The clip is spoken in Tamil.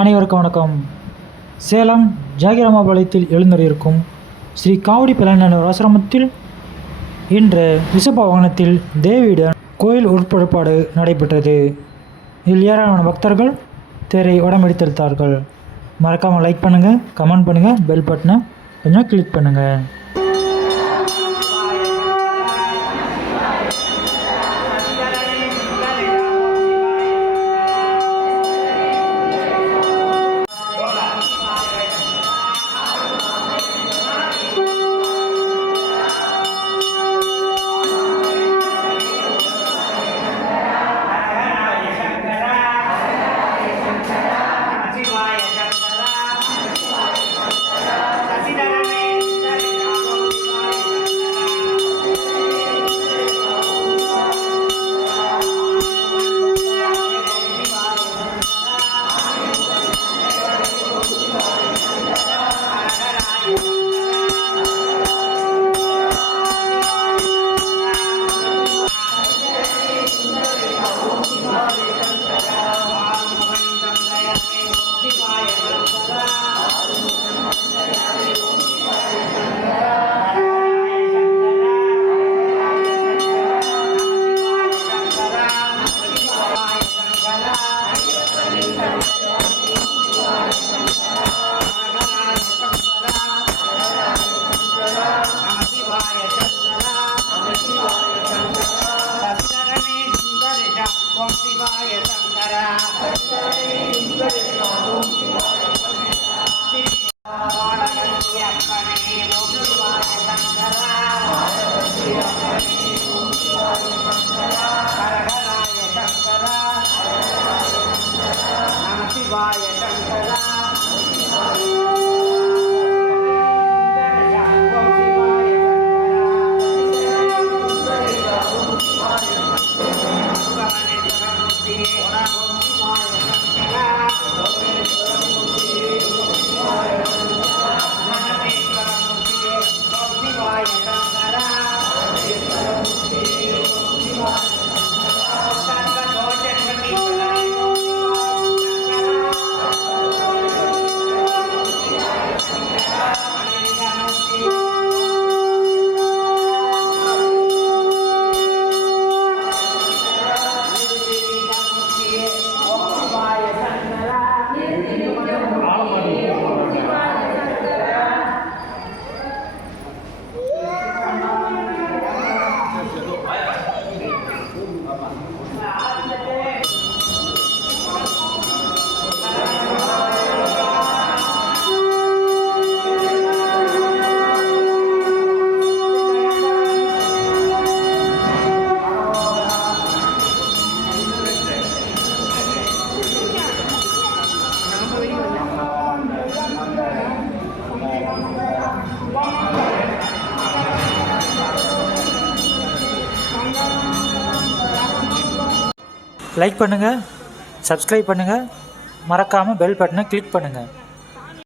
அனைவருக்கும் வணக்கம். சேலம் ஜாகிரமாபாளையத்தில் எழுந்தருளியிருக்கும் ஸ்ரீ காவடி பிள்ளையார் ஆசிரமத்தில் இன்று ரிஷப வாகனத்தில் தேவியுடன் கோயில் உட்புறப்பாடு நடைபெற்றது. இதில் ஏராளமான பக்தர்கள் தேரை வடமெடுத்தெடுத்தார்கள். மறக்காமல் லைக் பண்ணுங்கள், கமெண்ட் பண்ணுங்கள், பெல் பட்டனை கொஞ்சம் கிளிக் பண்ணுங்கள். லைக் பண்ணுங்கள், சப்ஸ்கிரைப் பண்ணுங்கள், மறக்காமல் பெல் பட்டனை கிளிக் பண்ணுங்கள்.